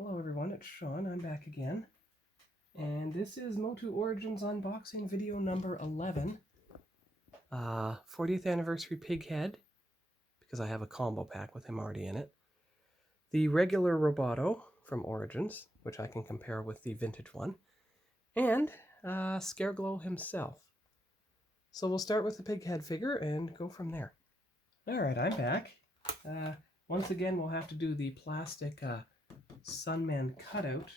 Hello everyone, it's Sean. I'm back again. And this is MOTU Origins unboxing video number 11. 40th anniversary pig head, because I have a combo pack with him already in it. The regular Roboto from Origins, which I can compare with the vintage one. And Scareglow himself. So we'll start with the pig head figure and go from there. Alright, I'm back. Once again, we'll have to do the plastic Sunman cutout.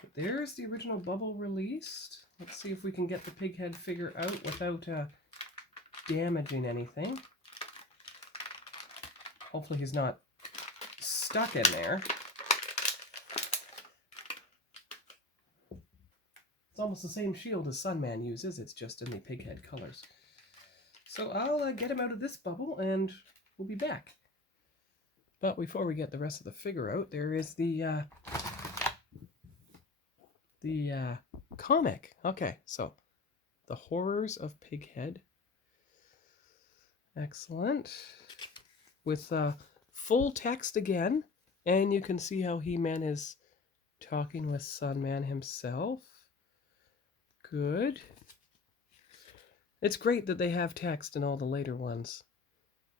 But there's the original bubble released. Let's see if we can get the pig head figure out without damaging anything. Hopefully he's not stuck in there. It's almost the same shield as Sunman uses, it's just in the pig head colors. So I'll get him out of this bubble and we'll be back. But before we get the rest of the figure out, there is the comic. Okay, so The Horrors of Pighead. Excellent. With full text again, and you can see how He-Man is talking with Sunman himself. Good. It's great that they have text in all the later ones,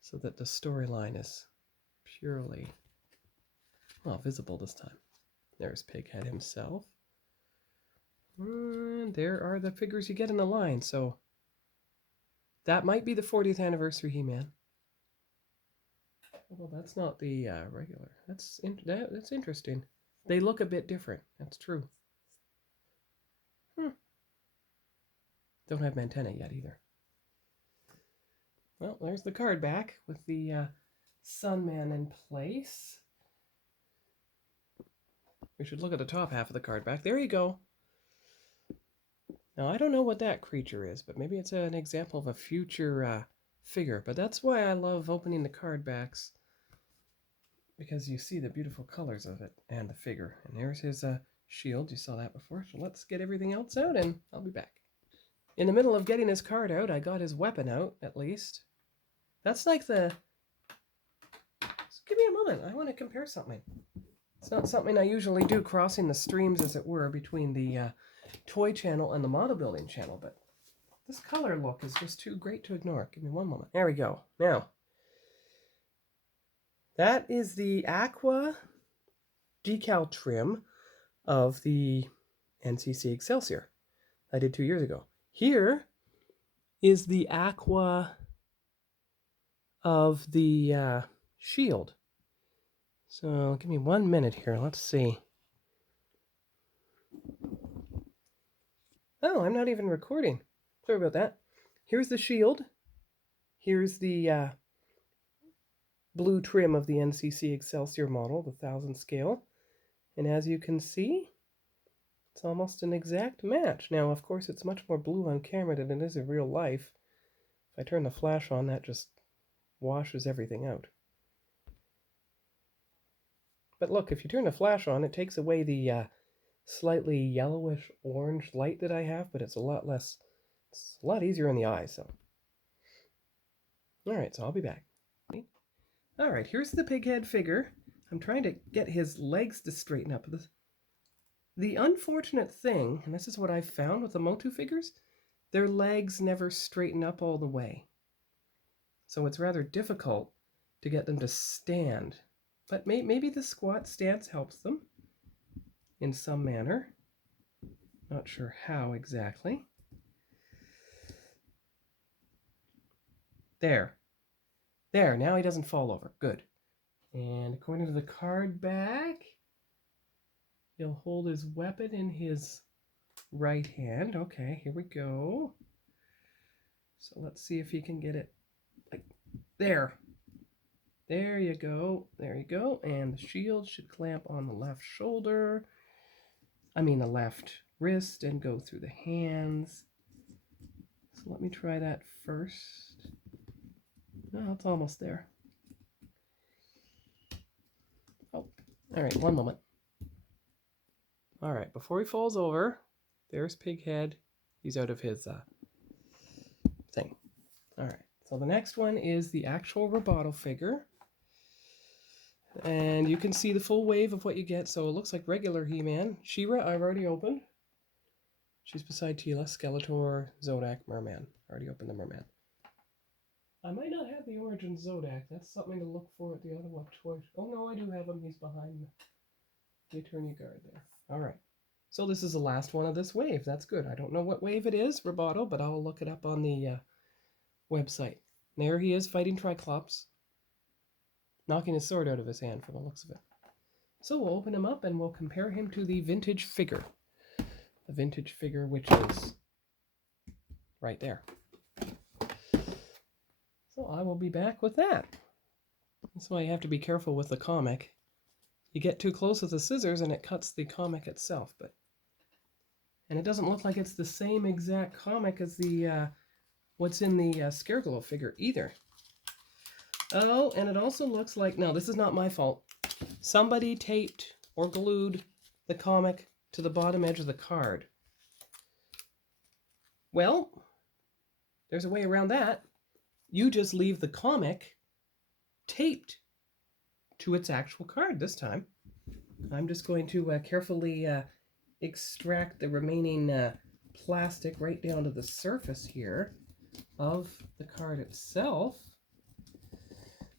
so that the storyline is purely, well, visible this time. There's Pighead himself. And there are the figures you get in the line, so that might be the 40th anniversary He-Man. Well, that's not the regular. That's interesting. They look a bit different. That's true. Don't have Mantenna yet either. Well, there's the card back with the Sunman in place. We should look at the top half of the card back. There you go. Now, I don't know what that creature is, but maybe it's an example of a future figure. But that's why I love opening the card backs, because you see the beautiful colors of it and the figure. And there's his shield. You saw that before. So let's get everything else out and I'll be back. In the middle of getting his card out, I got his weapon out, at least. That's like the... Just give me a moment. I want to compare something. It's not something I usually do, crossing the streams, as it were, between the toy channel and the model building channel, but this color look is just too great to ignore. Give me one moment. There we go. Now, that is the aqua decal trim of the NCC Excelsior I did 2 years ago. Here is the aqua of the shield. So give me 1 minute here. Let's see. Oh, I'm not even recording. Sorry about that. Here's the shield. Here's the blue trim of the NCC Excelsior model, the 1000 scale. And as you can see, it's almost an exact match. Now, of course, it's much more blue on camera than it is in real life. If I turn the flash on, that just washes everything out. But look, if you turn the flash on, it takes away the slightly yellowish orange light that I have, but it's a lot less, it's a lot easier on the eye, so. Alright, so I'll be back. Alright, here's the pig head figure. I'm trying to get his legs to straighten up. The unfortunate thing, and this is what I've found with the MOTU figures, their legs never straighten up all the way. So it's rather difficult to get them to stand. But maybe the squat stance helps them in some manner. Not sure how exactly. There. There, now he doesn't fall over. Good. And according to the card back, he'll hold his weapon in his right hand. Okay, here we go. So let's see if he can get it like there. There you go. There you go. And the shield should clamp on the left shoulder. I mean the left wrist and go through the hands. So let me try that first. Oh, it's almost there. Oh, all right, 1 moment. All right, before he falls over, there's Pighead. He's out of his thing. All right, so the next one is the actual Roboto figure. And you can see the full wave of what you get. So it looks like regular He-Man. She-Ra, I've already opened. She's beside Teela. Skeletor, Zodak, Merman. Already opened the Merman. I might not have the Origins Zodak. That's something to look for at the other one. Oh no, I do have him. He's behind the Attorney Guard there. All right. So this is the last one of this wave. That's good. I don't know what wave it is, Roboto, but I'll look it up on the website. There he is fighting Triclops, knocking his sword out of his hand from the looks of it. So we'll open him up and we'll compare him to the vintage figure. The vintage figure, which is right there. So I will be back with that. That's why you have to be careful with the comic. You get too close with the scissors and it cuts the comic itself. And it doesn't look like it's the same exact comic as the what's in the Scareglow figure either. Oh, and it also looks like, no, this is not my fault. Somebody taped or glued the comic to the bottom edge of the card. Well, there's a way around that. You just leave the comic taped to its actual card this time. I'm just going to carefully extract the remaining plastic right down to the surface here of the card itself.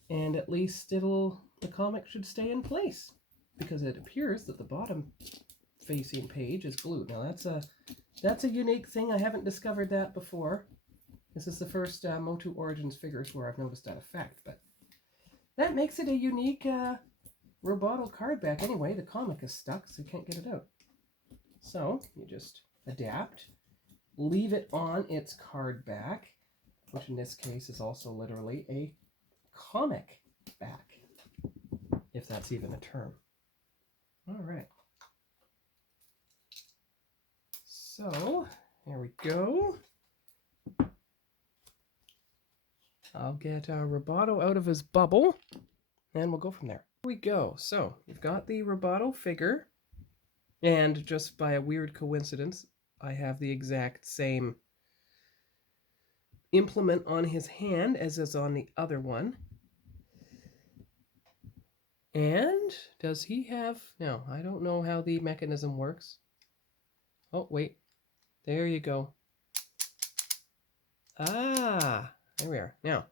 And at least the comic should stay in place, because it appears that the bottom facing page is glued. Now that's a unique thing. I haven't discovered that before. This is the first MOTU Origins Figures where I've noticed that effect, but that makes it a unique Roboto card back. Anyway, the comic is stuck, so you can't get it out. So you just adapt, leave it on its card back, which in this case is also literally a comic back, if that's even a term. All right. So there we go. I'll get Roboto out of his bubble, and we'll go from there. Here we go. So we've got the Roboto figure, and just by a weird coincidence, I have the exact same implement on his hand as is on the other one. And does he have... No, I don't know how the mechanism works. Oh, wait. There you go. Ah, there we are. Now,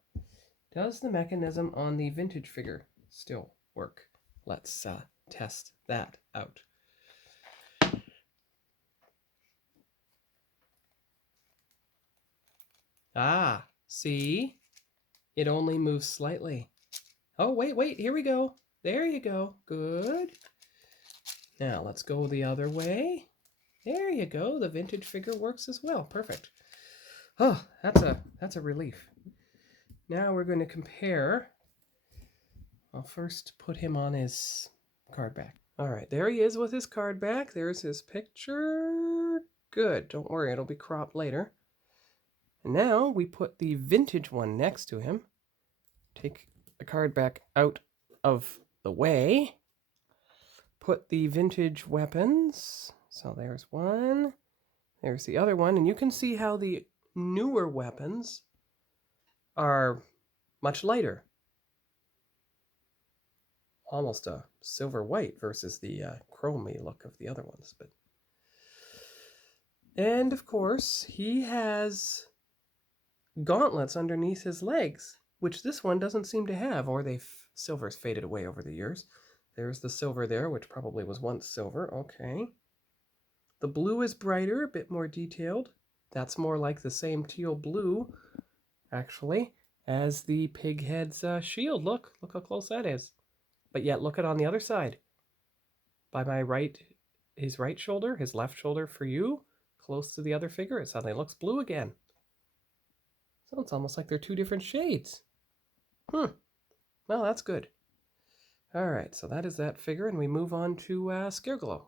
does the mechanism on the vintage figure still work? Let's test that out. Ah, see? It only moves slightly. Oh, wait, here we go. There you go. Good. Now, let's go the other way. There you go. The vintage figure works as well. Perfect. Oh, that's a relief. Now we're going to compare. I'll first put him on his card back. All right, there he is with his card back. There's his picture. Good. Don't worry, it'll be cropped later. And now we put the vintage one next to him. Take the card back out of the way. Put the vintage weapons. So there's one. There's the other one. And you can see how the newer weapons are much lighter. Almost a silver white versus the chromey look of the other ones. And of course, he has gauntlets underneath his legs, which this one doesn't seem to have, or silver's faded away over the years. There's the silver there, which probably was once silver. Okay. The blue is brighter, a bit more detailed. That's more like the same teal blue, actually, as the pig head's shield. Look how close that is. But yet, look at on the other side. By my right, his right shoulder, his left shoulder for you, close to the other figure, it suddenly looks blue again. So it's almost like they're two different shades. Well, that's good. All right, so that is that figure, and we move on to Scareglow.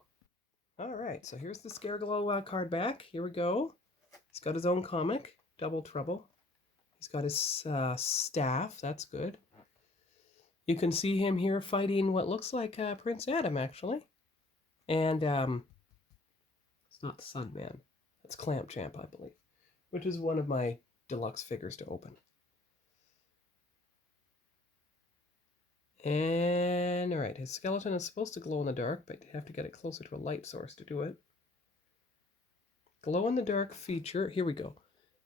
All right, so here's the Scareglow card back. Here we go. He's got his own comic, Double Trouble. He's got his staff. That's good. You can see him here fighting what looks like Prince Adam, actually. And it's not Sunman. It's Clamp Champ, I believe, which is one of my deluxe figures to open. And all right, his skeleton is supposed to glow in the dark, but you have to get it closer to a light source to do it. Glow in the dark feature, here we go.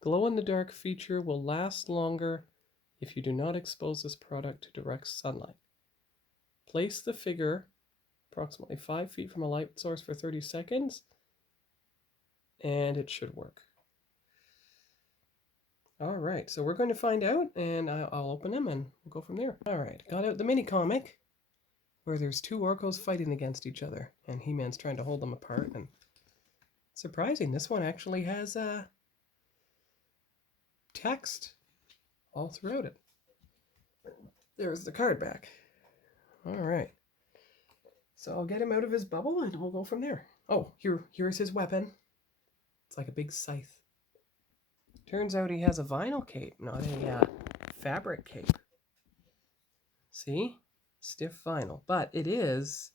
Glow in the dark feature will last longer if you do not expose this product to direct sunlight. Place the figure approximately 5 feet from a light source for 30 seconds, and it should work. All right, so we're going to find out, and I'll open them and we'll go from there. All right, got out the mini comic where there's two orcos fighting against each other, and He-Man's trying to hold them apart. And surprising, this one actually has text all throughout it. There's the card back. All right, so I'll get him out of his bubble and we'll go from there. Oh, here's his weapon. It's like a big scythe. Turns out he has a vinyl cape, not a fabric cape. See? Stiff vinyl. But it is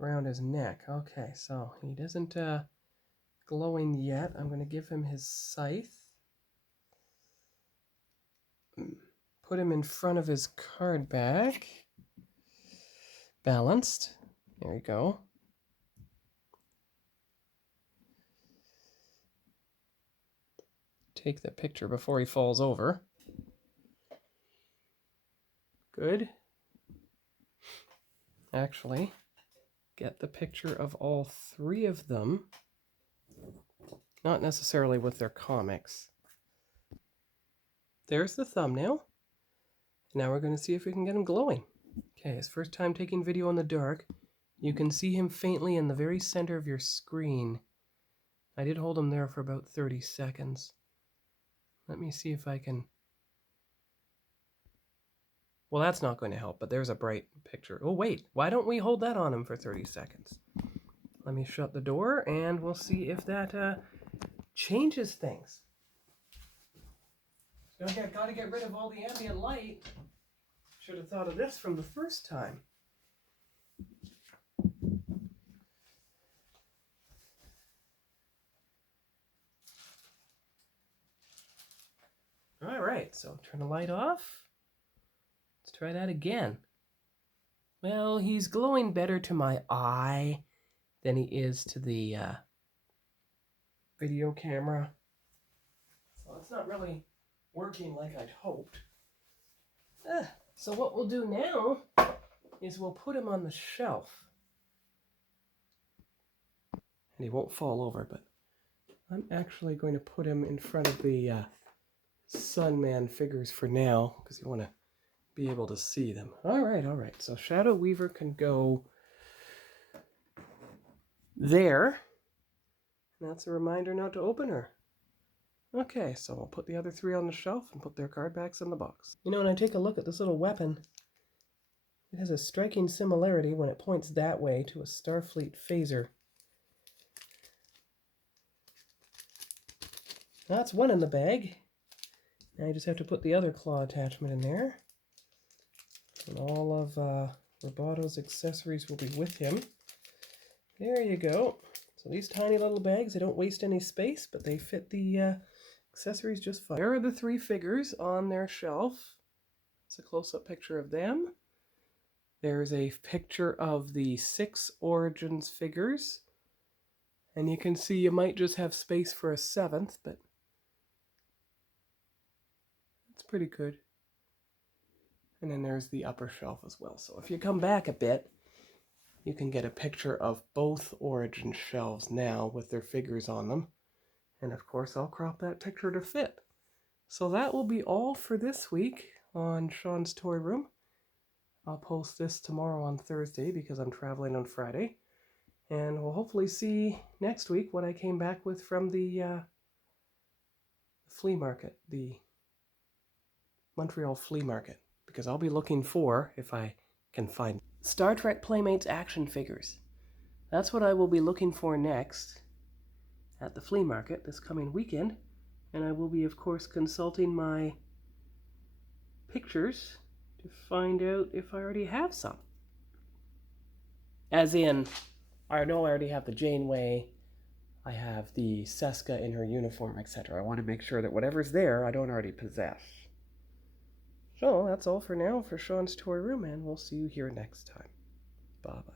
around his neck. Okay, so he doesn't glowing yet. I'm going to give him his scythe. Put him in front of his card bag. Balanced. There you go. Take the picture before he falls over. Good. Actually, get the picture of all three of them. Not necessarily with their comics. There's the thumbnail. Now we're going to see if we can get him glowing. Okay, his first time taking video in the dark. You can see him faintly in the very center of your screen. I did hold him there for about 30 seconds. Let me see if I can... Well, that's not going to help, but there's a bright picture. Oh, wait. Why don't we hold that on him for 30 seconds? Let me shut the door, and we'll see if that changes things. Okay, I've got to get rid of all the ambient light. Should have thought of this from the first time. All right, so turn the light off. Let's try that again. Well, he's glowing better to my eye than he is to the video camera. So it's not really working like I'd hoped. So what we'll do now is we'll put him on the shelf. And he won't fall over, but I'm actually going to put him in front of the Sunman figures for now, because you want to be able to see them. All right. So Shadow Weaver can go there. And that's a reminder not to open her. Okay, so I'll put the other three on the shelf and put their card backs in the box. You know, when I take a look at this little weapon, it has a striking similarity when it points that way to a Starfleet phaser. That's one in the bag. Now I just have to put the other claw attachment in there. And all of Roboto's accessories will be with him. There you go. So these tiny little bags, they don't waste any space, but they fit the accessories just fine. There are the three figures on their shelf. It's a close-up picture of them. There's a picture of the 6 Origins figures. And you can see you might just have space for a 7th, but it's pretty good. And then there's the upper shelf as well. So if you come back a bit, you can get a picture of both Origin shelves now with their figures on them. And of course, I'll crop that picture to fit. So that will be all for this week on Sean's Toy Room. I'll post this tomorrow on Thursday because I'm traveling on Friday. And we'll hopefully see next week what I came back with from the flea market, the Montreal flea market. Because I'll be looking for, if I can find, Star Trek Playmates action figures. That's what I will be looking for next at the flea market this coming weekend. And I will be, of course, consulting my pictures to find out if I already have some. As in, I know I already have the Janeway, I have the Seska in her uniform, etc. I want to make sure that whatever's there, I don't already possess. So that's all for now for Sean's toy room, and we'll see you here next time. Bye-bye.